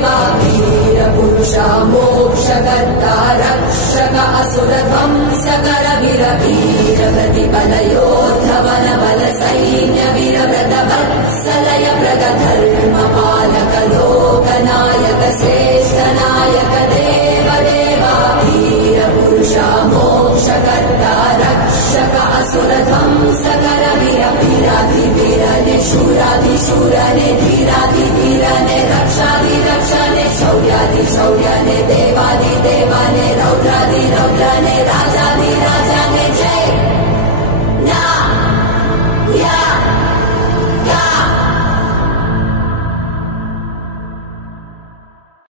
देवा वीर पुरुषा मोक्षकर्ता रक्षक असुर ध्वंसकर वीर वीर प्रतिबल योद्धवन बल सैन्य वीर व्रत वत्सलय व्रत धर्म पालक लोकनायक श्रेष्ठ नायक देव देवा वीर पुरुषा मोक्षकर्ता रक्षक असुर ध्वंसकर वीर वीराधि वीर निशूराधि शूर निधीराधि